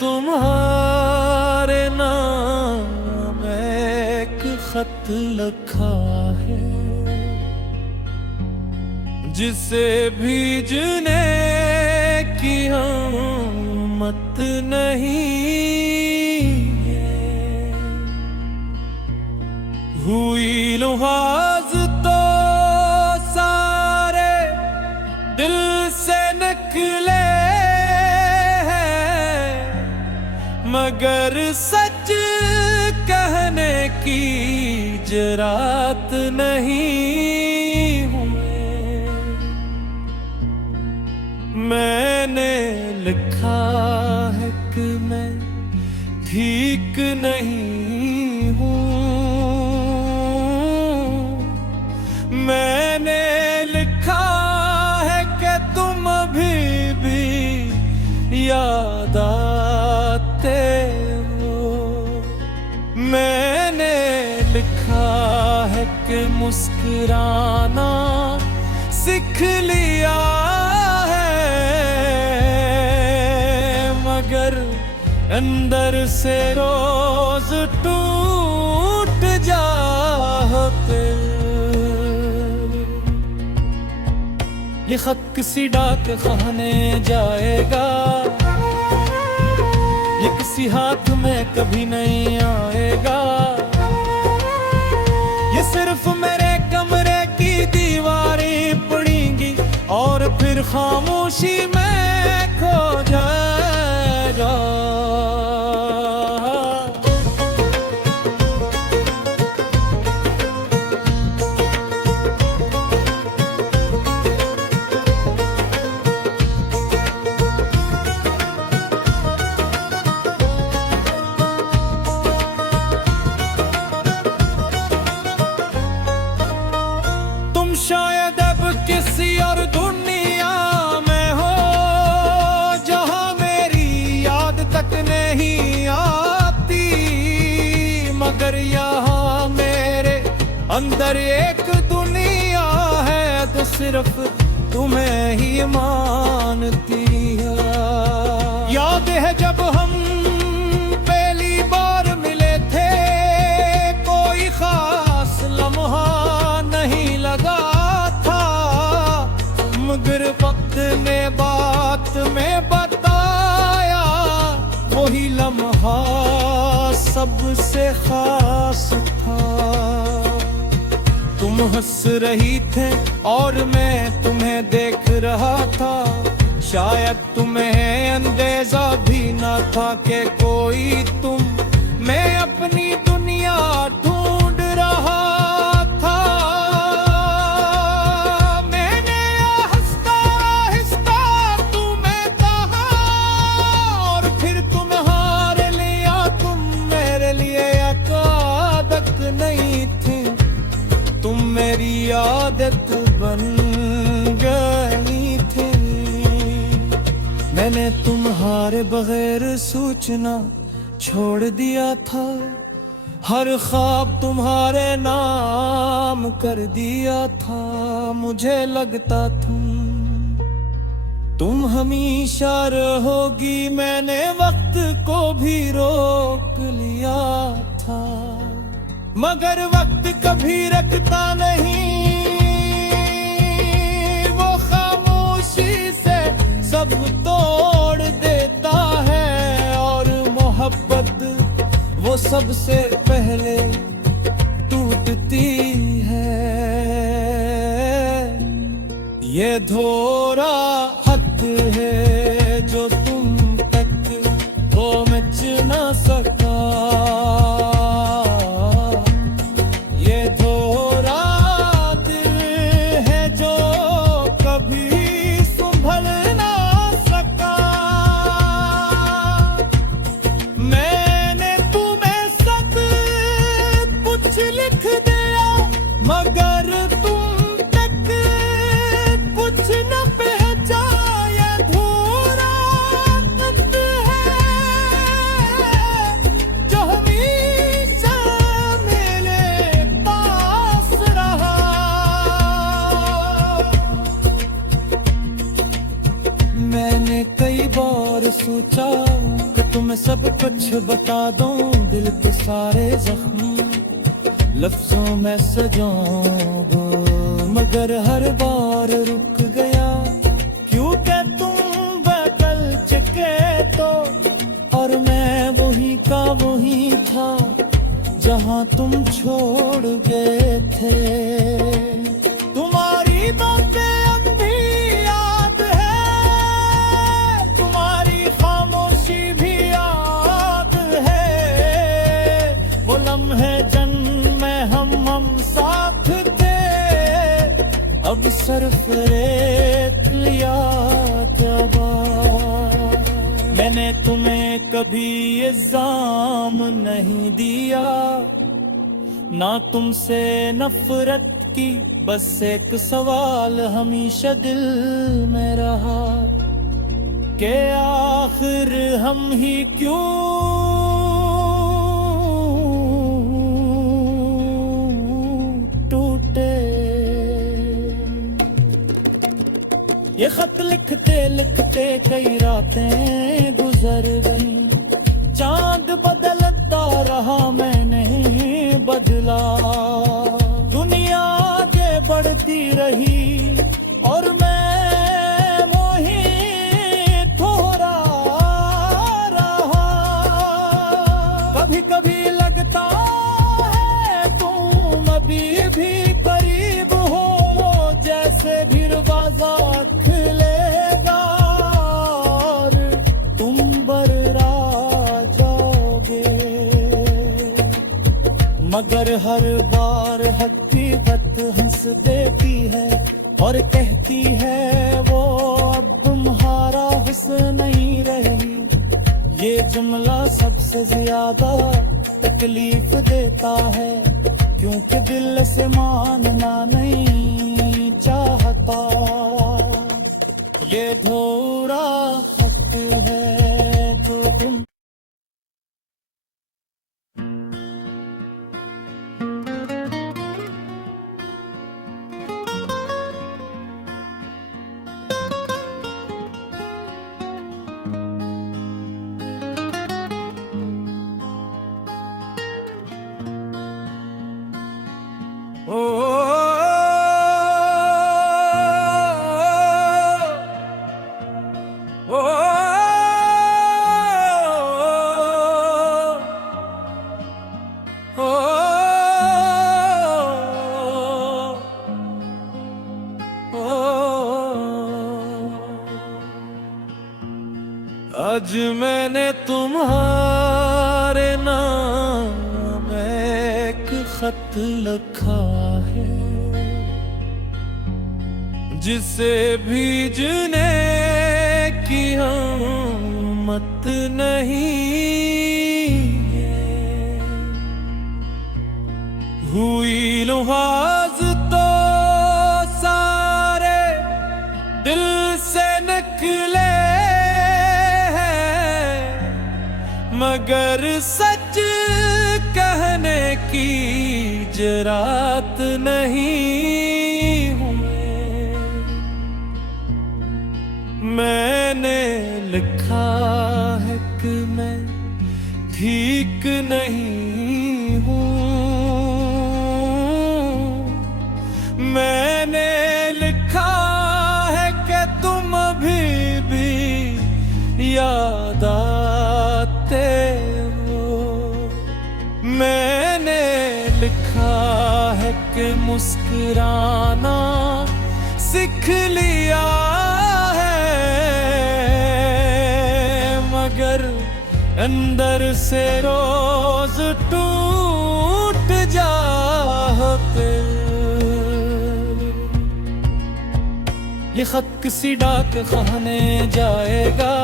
तुम्हारे नाम एक खत लिखा है, जिसे भीजने की हिम्मत नहीं है। हुई लुहाज तो सारे दिल से निकले हैं, मगर सच कहने की जरात नहीं हुए। मैंने लिखा है कि मैं ठीक नहीं हूँ, मैंने लिखा है कि तुम अभी भी याद आते हो, मैंने लिखा है कि मुस्कुराना सीख लिया है, मगर अंदर से रोज टूट जाते। ये खत किसी डाक खाने जाएगा, ये किसी हाथ में कभी नहीं आएगा, ये सिर्फ मेरे कमरे की दीवारें पड़ेंगी और फिर खामोशी में खो जाएगा। शायद अब किसी और दुनिया में हो, जहां मेरी याद तक नहीं आती, मगर यहाँ मेरे अंदर एक दुनिया है तो सिर्फ तुम्हें ही मानती है। याद है जब हम पहली बार मिले थे, कोई खास लम्हा नहीं लगा था, मगर वक्त ने बात में बताया वही लम्हा सबसे खास था। तुम हंस रही थे और मैं तुम्हें देख रहा था, शायद तुम्हें अंदेजा भी ना था कि कोई तुम मैं अपनी दुनिया ढूंढ रहा था। मैंने आहिस्ता आहिस्ता तुम्हें कहा और फिर तुम्हारे लिया, तुम मेरे लिए आदत नहीं थी, तुम मेरी आदत बन गई थी। मैंने तुम्हारे बगैर सोचना छोड़ दिया था, हर ख्वाब तुम्हारे नाम कर दिया था। मुझे लगता तुम हमेशा रहोगी, मैंने वक्त को भी रोक लिया था, मगर वक्त कभी रखता नहीं, वो खामोशी से सब तोड़ देता है और मोहब्बत वो सबसे पहले टूटती है। ये धोरा खत है जो तुम तक वो मिच ना सका, ये धोरा दिल है जो कभी संभल ना सका। मैंने तुम्हें सब कुछ लिख दिया, मगर तुम तक कुछ न पहुंचा। ये धोरा खत है जो हमें सब कुछ बता दूं, दिल के सारे जख्म लफ्जों में सजाऊं, मगर हर बार रुक गया क्योंकि तुम बदल चुके तो, और मैं वही का वही था जहां तुम छोड़ गए थे। तुम्हारी बातें अब भी याद है, तुम्हारी खामोशी भी याद है, वो लम्हे जन्मे हम साथ थे, अब सिर्फ रेत लिया क्या बात। मैंने तुम्हें कभी इल्जाम नहीं दिया, ना तुमसे नफरत की, बस एक सवाल हमेशा दिल में रहा कि आखिर हम ही क्यों टूटे। ये खत लिखते लिखते कई रातें गुजर गई, चांद बदलता रहा मैंने बदला, दुनिया आगे बढ़ती रही और मैं मोहित हो रहा। कभी कभी लगता है तुम अभी भी करीब हो, जैसे दरवाजा खुलेगा और तुम बररा जाओगे, मगर हर बार हकीकत हंस देती है और कहती है वो अब तुम्हारा हंस नहीं रही। ये जुमला सबसे ज्यादा तकलीफ देता है, क्योंकि दिल से मानना नहीं चाहता। ये धोरा खत है तो तुम आज मैंने तुम्हारे नाम एक खत लिखा है, जिसे भेजने की हिम्मत नहीं है। हुई लुहाज तो सारे दिल से निकले, मगर सच कहने की जरात नहीं हुए। मैंने लिखा है कि मैं ठीक नहीं हूँ, मैंने लिखा है कि तुम अभी भी याद आते हो, मैंने लिखा है कि मुस्कुराना सीख लिया है, मगर अंदर से रोज टूट जाते। ये खत किसी डाक खाने जाएगा,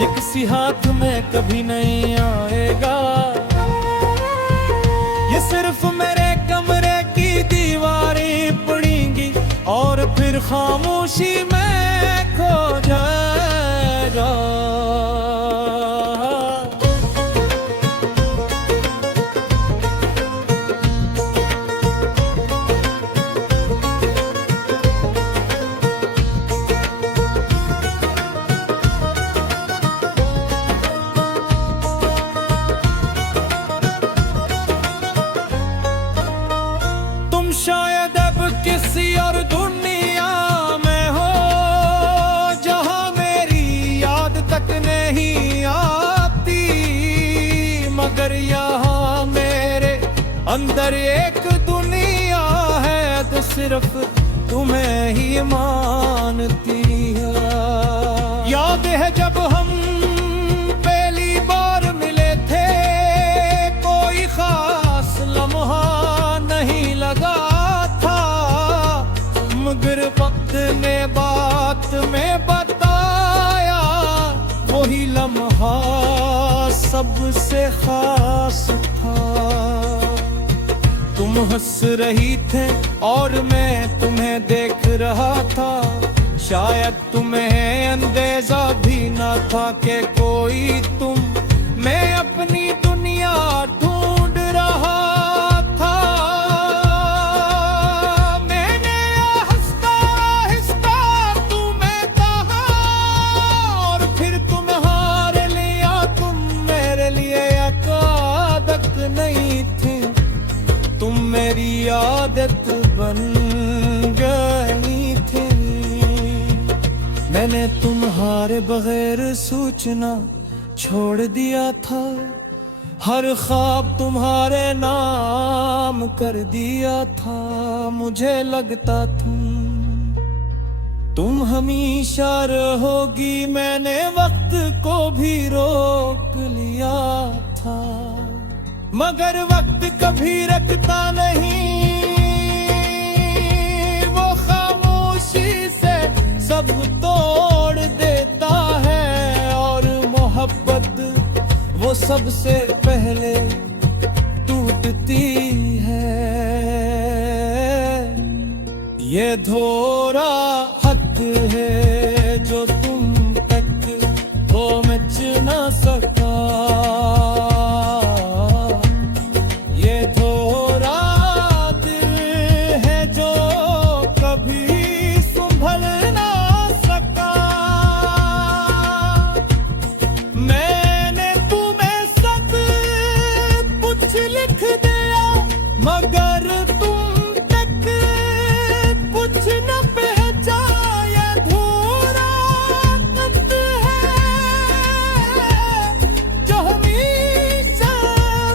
ये किसी हाथ में कभी नहीं आएगा, ये सिर्फ मेरे कमरे की दीवारें पड़ेंगी और फिर खामोशी में खो जाएगा। अंदर एक दुनिया है तो सिर्फ तुम्हें ही मानती है। याद है जब हम पहली बार मिले थे, कोई खास लम्हा नहीं लगा था, मगर वक्त ने बात में बताया वही लम्हा सबसे खास था। तुम हंस रही थे और मैं तुम्हें देख रहा था, शायद तुम्हें अंदेजा भी न था कि कोई तुम, मैं अपनी दुनिया ढूंढ रहा था। मैंने आहिस्ता आहिस्ता तुम्हें कहा और फिर तुम्हारे लिया, तुम मेरे लिए अकादत नहीं थी, तुम मेरी आदत बन गई थी। मैंने तुम्हारे बगैर सूचना छोड़ दिया था, हर ख्वाब तुम्हारे नाम कर दिया था। मुझे लगता तुम हमेशा रहोगी, मैंने वक्त को भी रोक लिया था, मगर वक्त कभी रखता नहीं, वो खामोशी से सब तोड़ देता है, और मोहब्बत वो सबसे पहले टूटती है। ये धोरा हक है जो तुम तक वो मिट ना सका, मगर तुम तक कुछ न पहुंचा। ये धूरा खत है जो हमेशा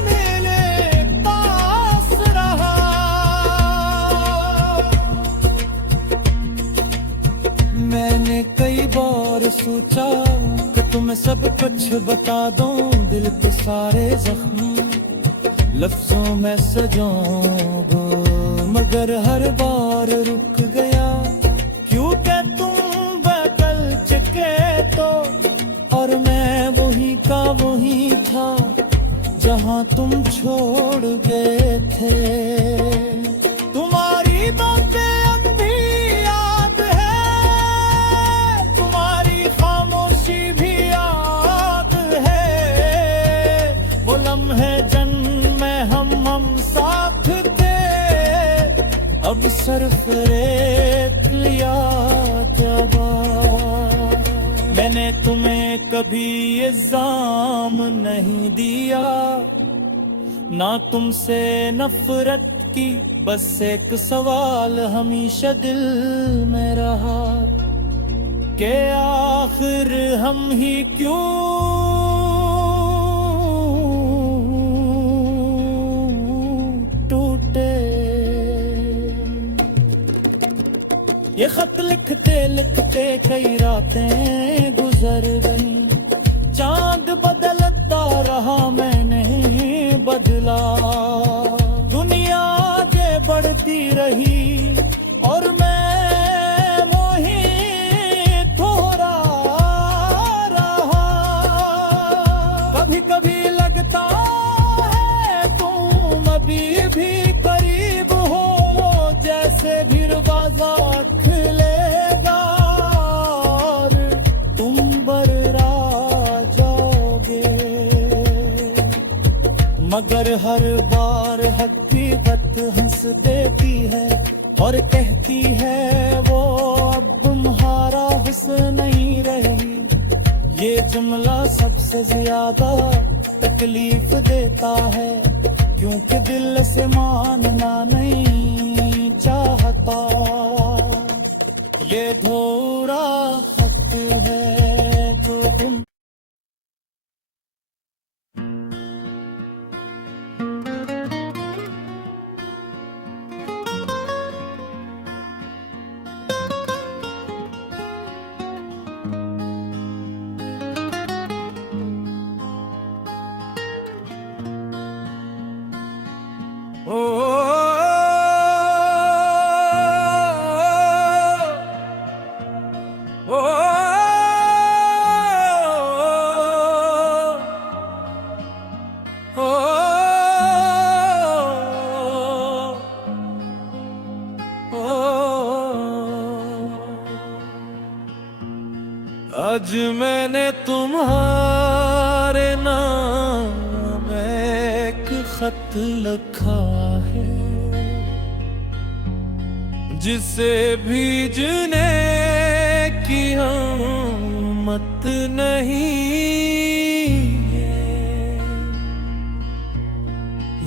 मेरे पास रहा। मैंने कई बार सोचा कि तुम्हें सब कुछ बता दूं, दिल के सारे जख्म लफ्जों में सजाऊंगा, मगर हर बार रुक गया, क्योंकि तुम बदल चुके तो, और मैं वही का वही था जहां तुम छोड़ गए थे। तुम्हारी बातें अब भी याद है, तुम्हारी खामोशी भी याद है, वो लम्हे हम साथ थे, अब सिर्फ रेत लिया जबा। मैंने तुम्हें कभी इल्जाम नहीं दिया, ना तुमसे नफरत की, बस एक सवाल हमेशा दिल में रहा कि आखिर हम ही क्यों ये खत लिखते लिखते कई रातें गुजर गई, चांद बदलता रहा मैंने बदला, दुनिया आगे बढ़ती रही और मैं मोहित थोड़ा रहा। कभी कभी लगता है तुम अभी भी करीब हो, जैसे दरवाजा खुलेगा और तुम बररा जाओगे, मगर हर बार हकीकत हंस देती है और कहती है वो अब तुम्हारा हुस्न नहीं रही। ये जुमला सबसे ज्यादा तकलीफ देता है, क्योंकि दिल से मानना नहीं चाहता। ये धोरा खत है तो तुम तुम्हारे नाम एक खत लिखा है, जिसे भीजने की हिम्मत नहीं है।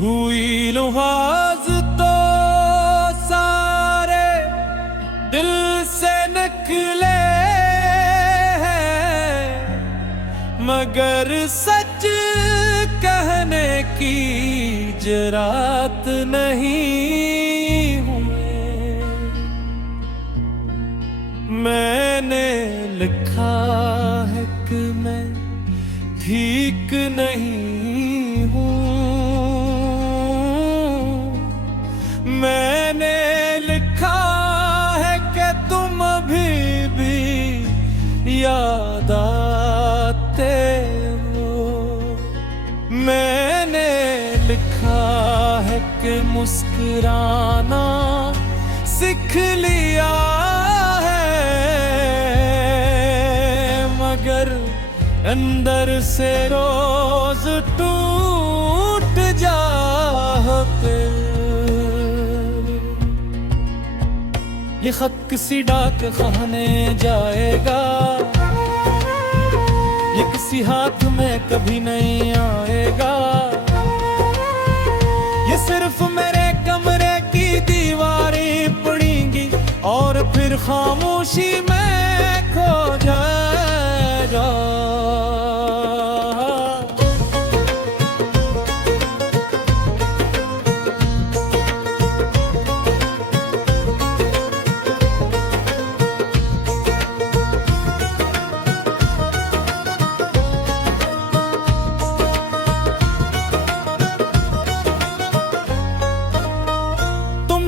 हुई लुहाज तो सारे दिल से निकले हैं, मगर सच कहने की जरात नहीं हुए। मैंने लिखा है कि मैं ठीक नहीं हूँ, मैंने लिखा है कि तुम अभी भी याद आते हो। मैंने लिखा है कि मुस्कुराना सीख लिया है, मगर अंदर से रोज टूट जाते। ये खत किसी डाक खाने जाएगा, ये किसी हाथ में कभी नहीं आएगा। ये सिर्फ मेरे कमरे की दीवारें पड़ेंगी और फिर खामोशी में खो जाएगा।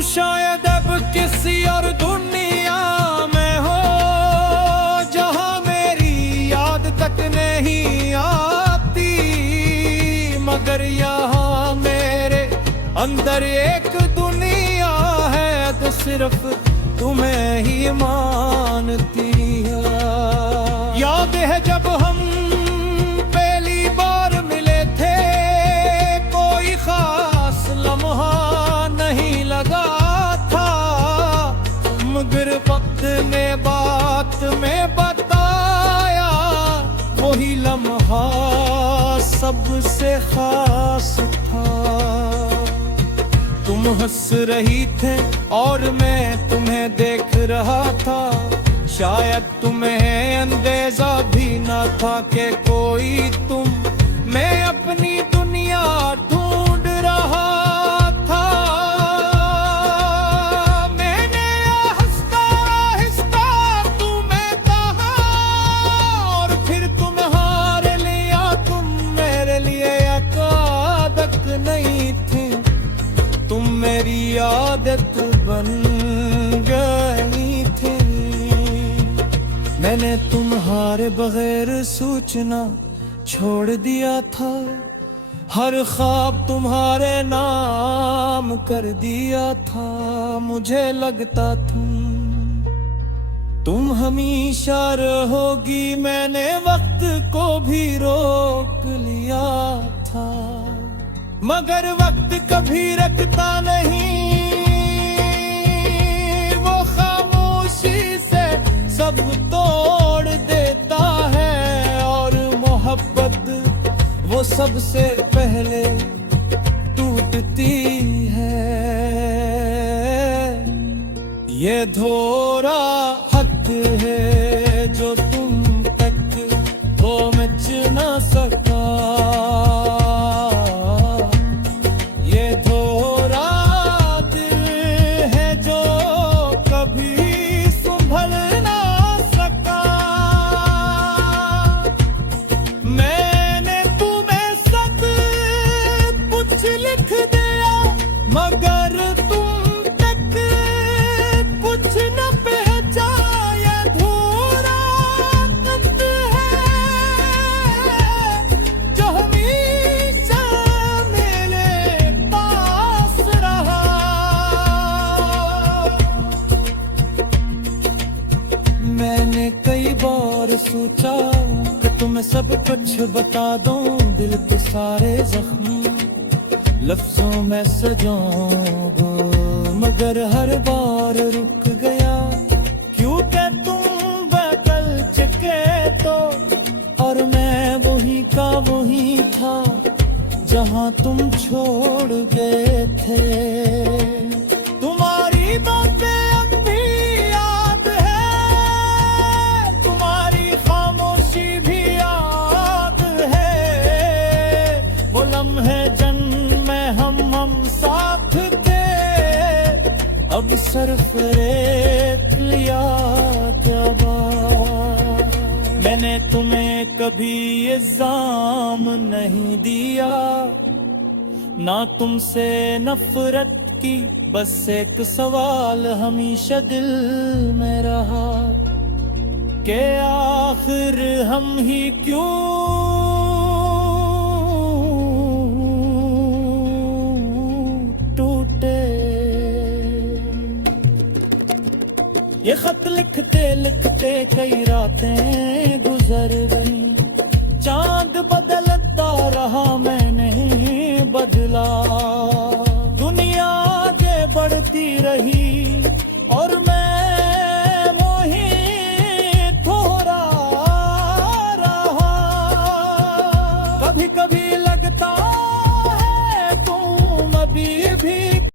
शायद अब किसी और दुनिया में हो, जहां मेरी याद तक नहीं आती, मगर यहाँ मेरे अंदर एक दुनिया है तो सिर्फ तुम्हें ही मानती है। याद है जब हम पहली बार मिले थे, कोई खास लम्हा नहीं लगा था, मगर वक्त ने बात में बताया वही लम्हा सबसे खास था। तुम हंस रही थे और मैं तुम्हें देख रहा था, शायद तुम्हें अंदेजा भी न था कि कोई तुम, मैं अपनी दुनिया ढूंढ रहा था। मैंने हंसता हंसता तुम्हें कहा और फिर तुम्हारे लिया, तुम मेरे लिए आदत नहीं थी, तुम मेरी आदत बन गई थी। मैंने तुम्हारे बगैर सोचना छोड़ दिया था, हर ख्वाब तुम्हारे नाम कर दिया था। मुझे लगता तुम हमेशा रहोगी, मैंने वक्त को भी रोक लिया था, मगर वक्त कभी रखता नहीं, वो खामोशी से सब तोड़ देता है, और मोहब्बत वो सबसे पहले टूटती है। ये धोरा हक है जो तुम तक पहुंच न सका, मगर तुम तक कुछ न पहुंचाया, धूरा खत है जो हमें बता दूं दिल के सारे जख्म लफ्जों में सजाऊं, मगर हर बार रुक गया क्योंकि तुम बदल चुके तो, और मैं वही का वही था जहां तुम छोड़ गए थे। तुम्हारी बातें अब भी याद है, तुम्हारी खामोशी भी याद है, वो लम्हे जन्म हम साथ थे, अब सिर्फ रेत लिया क्या बात। मैंने तुम्हें कभी इल्जाम नहीं दिया, ना तुमसे नफरत की, बस एक सवाल हमेशा दिल में रहा कि आखिर हम ही क्यों टूटे। ये खत लिखते लिखते कई रातें गुजर गई, चांद बदलता रहा मैंने बदला, दुनिया आगे बढ़ती रही